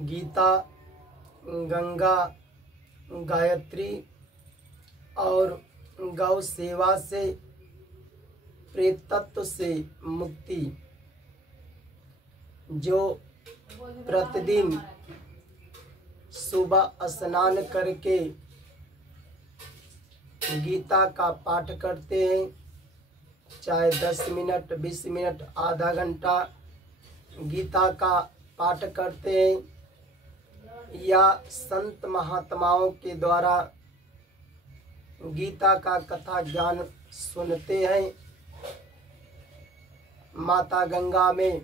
गीता, गंगा, गायत्री और गौ सेवा से प्रेतत्व से मुक्ति। जो प्रतिदिन सुबह स्नान करके गीता का पाठ करते हैं, चाहे 10 मिनट, 20 मिनट, आधा घंटा गीता का पाठ करते हैं या संत महात्माओं के द्वारा गीता का कथा ज्ञान सुनते हैं, माता गंगा में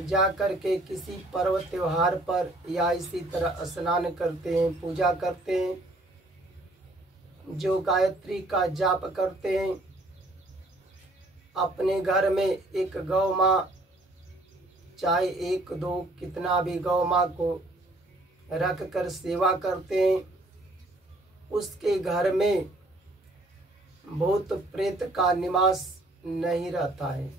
जा कर के किसी पर्व त्योहार पर या इसी तरह स्नान करते हैं, पूजा करते हैं, जो गायत्री का जाप करते हैं, अपने घर में एक गौ माँ, चाहे 1, 2 कितना भी गौ माँ को रख कर सेवा करते हैं, उसके घर में भूत प्रेत का निवास नहीं रहता है।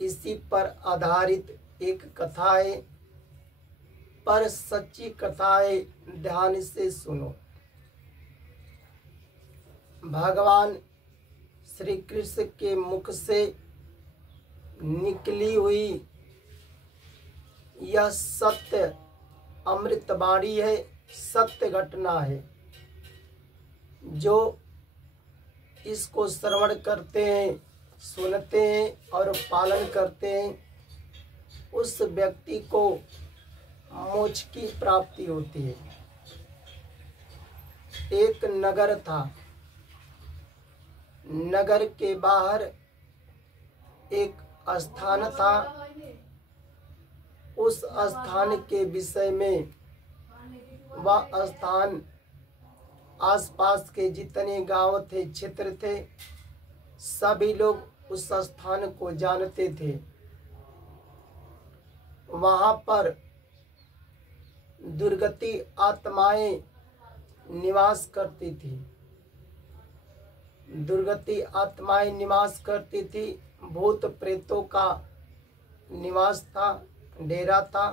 इसी पर आधारित एक कथा है, पर सच्ची कथा है, ध्यान से सुनो। भगवान श्री कृष्ण के मुख से निकली हुई यह सत्य अमृतवाणी है, सत्य घटना है। जो इसको श्रवण करते हैं, सुनते हैं और पालन करते हैं, उस व्यक्ति को मोक्ष की प्राप्ति होती है। एक नगर था, नगर के बाहर एक स्थान था। उस स्थान के विषय में, वह स्थान आसपास के जितने गांव थे, क्षेत्र थे, सभी लोग उस स्थान को जानते थे। वहां पर दुर्गति आत्माएं निवास करती थी। दुर्गति आत्माएं निवास करती थी, भूत प्रेतों का निवास था, डेरा था।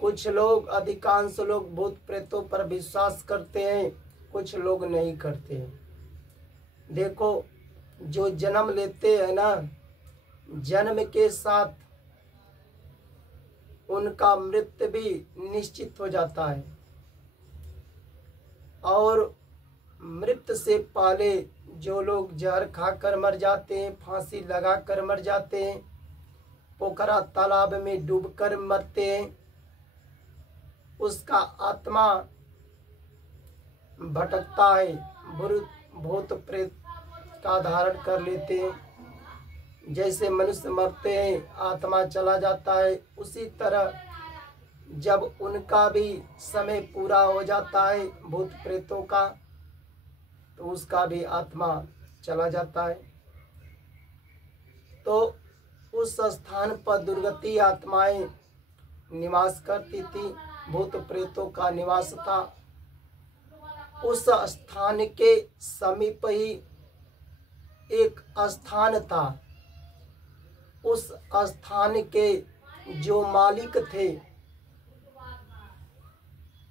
कुछ लोग, अधिकांश लोग भूत प्रेतों पर विश्वास करते हैं, कुछ लोग नहीं करते हैं। देखो, जो जन्म लेते हैं ना, जन्म के साथ उनका मृत्यु भी निश्चित हो जाता है। और मृत्यु से पहले जो लोग जहर खाकर मर जाते हैं, फांसी लगाकर मर जाते हैं, पोखरा तालाब में डूबकर मरते हैं, उसका आत्मा भटकता है, भूत प्रेत का धारण कर लेते हैं। जैसे मनुष्य मरते हैं, आत्मा चला जाता है, उसी तरह जब उनका भी समय पूरा हो जाता है भूत प्रेतों का, तो उसका भी आत्मा चला जाता है। तो उस स्थान पर दुर्गति आत्माएं निवास करती थी, भूत प्रेतों का निवास था। उस स्थान के समीप ही एक स्थान था। उस स्थान के जो मालिक थे,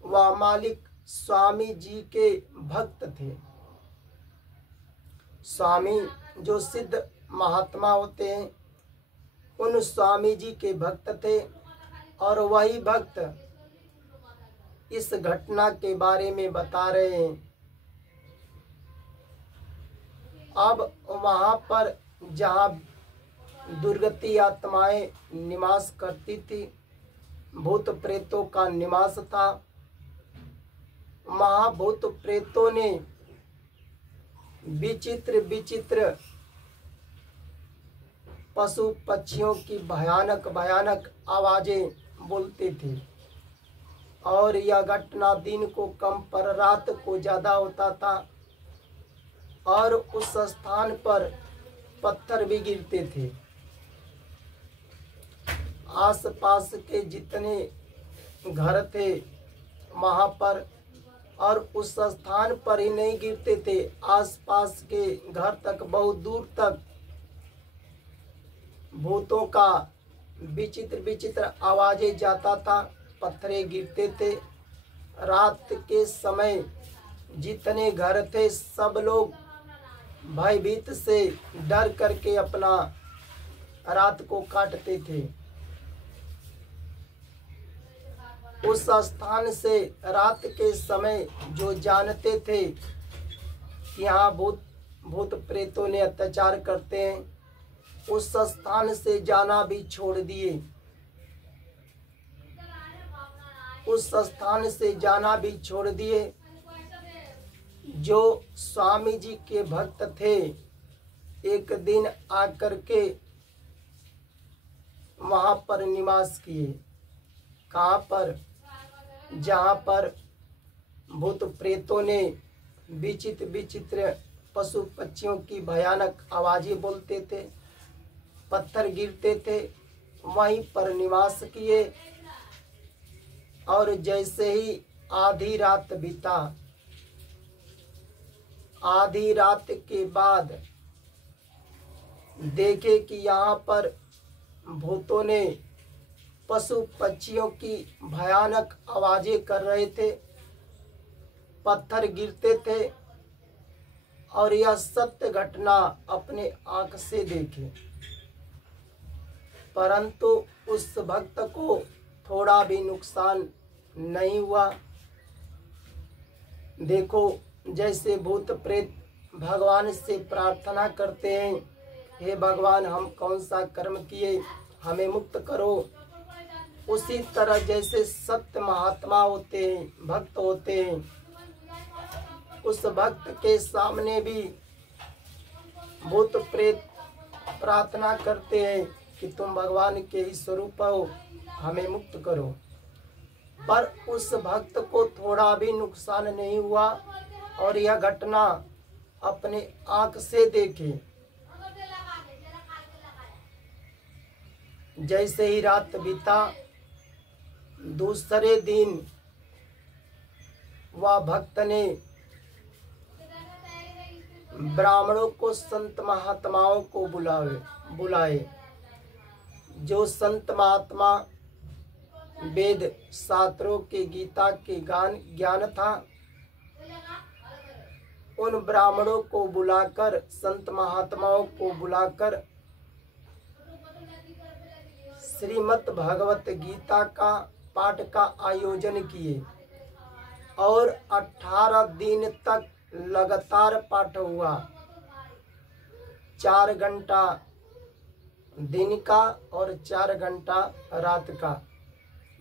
वह मालिक स्वामी जी के भक्त थे। स्वामी जो सिद्ध महात्मा होते हैं, उन स्वामी जी के भक्त थे। और वही भक्त इस घटना के बारे में बता रहे हैं। अब वहां पर जहाँ दुर्गति आत्माएं निवास करती थी, भूत प्रेतों का निवास था, वहाँ भूत प्रेतों ने विचित्र विचित्र पशु पक्षियों की भयानक भयानक आवाजें बोलते थे। और यह घटना दिन को कम पर रात को ज्यादा होता था। और उस स्थान पर पत्थर भी गिरते थे। आसपास के जितने घर थे वहाँ पर, और उस स्थान पर ही नहीं गिरते थे, आसपास के घर तक, बहुत दूर तक भूतों का विचित्र विचित्र आवाजें जाता था, पत्थरे गिरते थे। रात के समय जितने घर थे सब लोग भयभीत से डर करके अपना रात को काटते थे। उस स्थान से रात के समय जो जानते थे कि यहाँ भूत प्रेतों ने अत्याचार करते हैं, उस स्थान से जाना भी छोड़ दिए। उस स्थान से जाना भी छोड़ दिए। जो स्वामी जी के भक्त थे एक दिन आकर के वहाँ पर निवास किए। कहाँ पर? जहाँ पर भूत प्रेतों ने विचित्र विचित्र पशु पक्षियों की भयानक आवाजें बोलते थे, पत्थर गिरते थे, वहीं पर निवास किए। और जैसे ही आधी रात बीता, आधी रात के बाद देखे कि यहाँ पर भूतों ने पशु पक्षियों की भयानक आवाजें कर रहे थे, पत्थर गिरते थे, और यह सत्य घटना अपने आंख से देखे। परंतु उस भक्त को थोड़ा भी नुकसान नहीं हुआ। देखो, जैसे भूत प्रेत भगवान से प्रार्थना करते हैं, हे भगवान हम कौन सा कर्म किए, हमें मुक्त करो। उसी तरह जैसे सत्य महात्मा होते हैं, भक्त होते हैं, उस भक्त के सामने भी भूत प्रेत प्रार्थना करते हैं कि तुम भगवान के ही स्वरूप हो, हमें मुक्त करो। पर उस भक्त को थोड़ा भी नुकसान नहीं हुआ और यह घटना अपने आंख से देखे। जैसे ही रात बीता, दूसरे दिन वह भक्त ने ब्राह्मणों को, संत महात्माओं को बुलाए। जो संत महात्मा वेद शास्त्रों के, गीता के ज्ञान था, उन ब्राह्मणों को बुलाकर, संत महात्माओं को बुलाकर श्रीमद् भगवत गीता का पाठ का आयोजन किए और 18 दिन तक लगातार पाठ हुआ। 4 घंटा दिन का और 4 घंटा रात का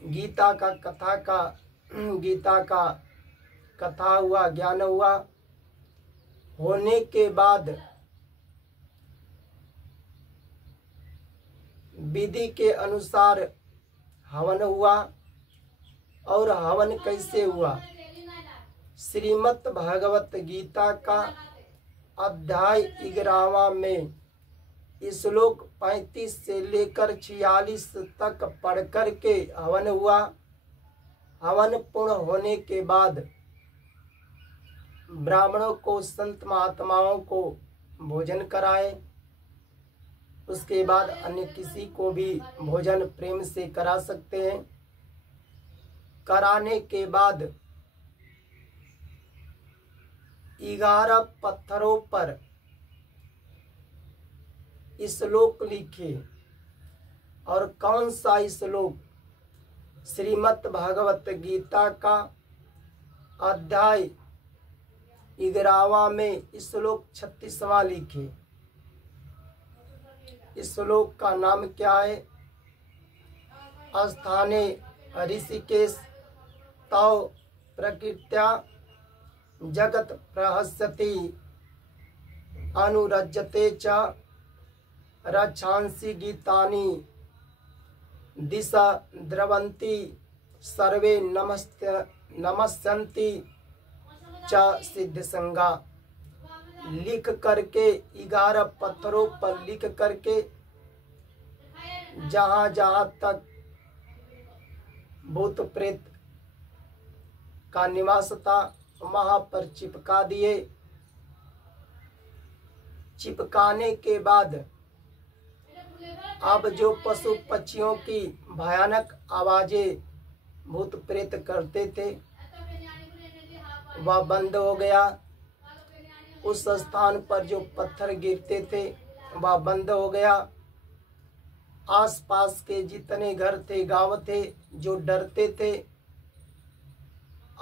गीता का कथा हुआ, ज्ञान हुआ। होने के बाद विधि के अनुसार हवन हुआ। और हवन कैसे हुआ? श्रीमद् भगवत गीता का अध्याय 11वां में श्लोक 35 से लेकर 46 तक पढ़ कर के हवन हुआ। हवन पूर्ण होने के बाद ब्राह्मणों को, संत महात्माओं को भोजन कराए। उसके बाद अन्य किसी को भी भोजन प्रेम से करा सकते हैं। कराने के बाद 11 पत्थरों पर श्लोक लिखे। और कौन सा श्लोक? श्रीमद् भगवत गीता का अध्याय 11वां में श्लोक 36वां लिखे। इस श्लोक का नाम क्या है? स्थाने ऋषिकेश तव प्रकृत्या जगत प्रहस्यति अनुरज्यते च रक्षांसि गीतानि दिशा द्रवंती सर्वे नमस्यन्ति च सिद्ध संगा। लिख करके 11 पत्थरों पर लिख करके जहाँ जहाँ तक भूत प्रेत का निवास था वहाँ पर चिपका दिए। चिपकाने के बाद अब जो पशु पक्षियों की भयानक आवाजें भूत प्रेत करते थे वह बंद हो गया। उस स्थान पर जो पत्थर गिरते थे वह बंद हो गया। आसपास के जितने घर थे, गांव थे, जो डरते थे,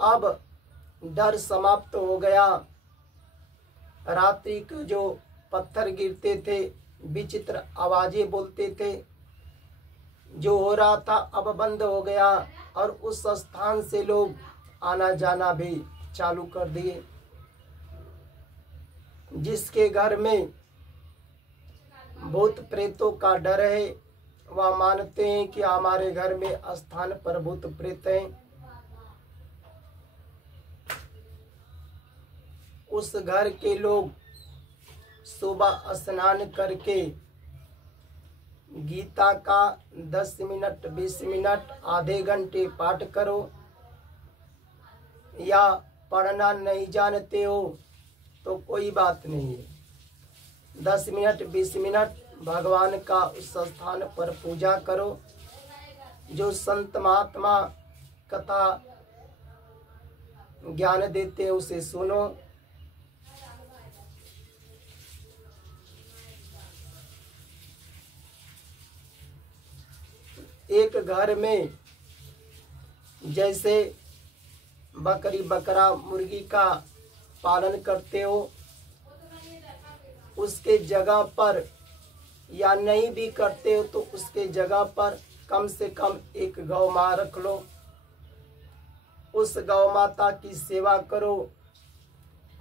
अब डर समाप्त हो गया। रात्रि को जो पत्थर गिरते थे, विचित्र आवाजें बोलते थे, जो हो रहा था अब बंद हो गया और उस स्थान से लोग आना जाना भी चालू कर दिए। जिसके घर में भूत प्रेतों का डर है वह मानते हैं कि हमारे घर में स्थान पर भूत प्रेत हैं। उस घर के लोग सुबह स्नान करके गीता का 10 मिनट 20 मिनट आधे घंटे पाठ करो, या पढ़ना नहीं जानते हो तो कोई बात नहीं है, 10 मिनट 20 मिनट भगवान का उस स्थान पर पूजा करो। जो संत महात्मा कथा ज्ञान देते हैं उसे सुनो। एक घर में जैसे बकरी बकरा मुर्गी का पालन करते हो, उसके जगह पर या नहीं भी करते हो तो उसके जगह पर कम से कम एक गौ माँ रख लो। उस गौ माता की सेवा करो,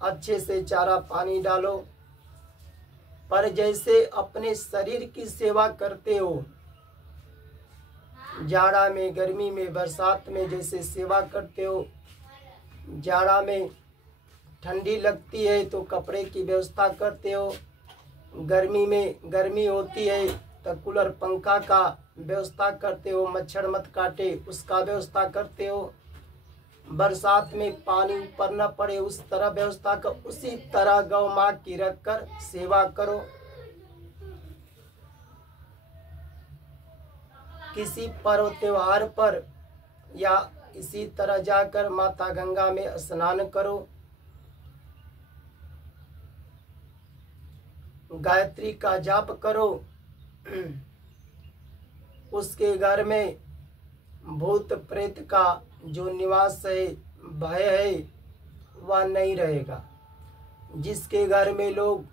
अच्छे से चारा पानी डालो। पर जैसे अपने शरीर की सेवा करते हो, जाड़ा में, गर्मी में, बरसात में जैसे सेवा करते हो, जाड़ा में ठंडी लगती है तो कपड़े की व्यवस्था करते हो, गर्मी में गर्मी होती है तो कूलर पंखा का व्यवस्था करते हो, मच्छर मत काटे उसका व्यवस्था करते हो, बरसात में पानी ऊपर न पड़े उस तरह व्यवस्था कर, उसी तरह गौ माँ की रखकर सेवा करो। किसी पर्व त्योहार पर या इसी तरह जाकर माता गंगा में स्नान करो, गायत्री का जाप करो। उसके घर में भूत प्रेत का जो निवास है, भय है, वह नहीं रहेगा। जिसके घर में लोग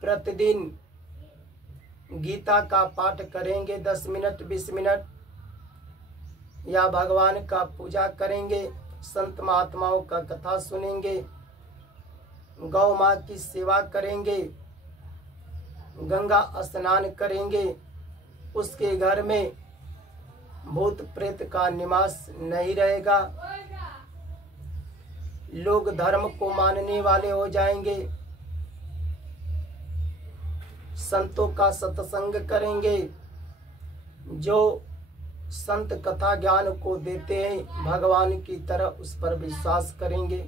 प्रतिदिन गीता का पाठ करेंगे 10 मिनट 20 मिनट, या भगवान का पूजा करेंगे, संत महात्माओं का कथा सुनेंगे, गौ माँ की सेवा करेंगे, गंगा स्नान करेंगे, उसके घर में भूत प्रेत का निवास नहीं रहेगा। लोग धर्म को मानने वाले हो जाएंगे, संतों का सत्संग करेंगे, जो संत कथा ज्ञान को देते हैं भगवान की तरह उस पर विश्वास करेंगे।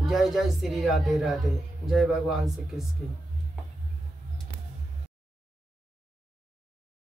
जय जय श्री राधे राधे, जय भगवान श्री कृष्ण की।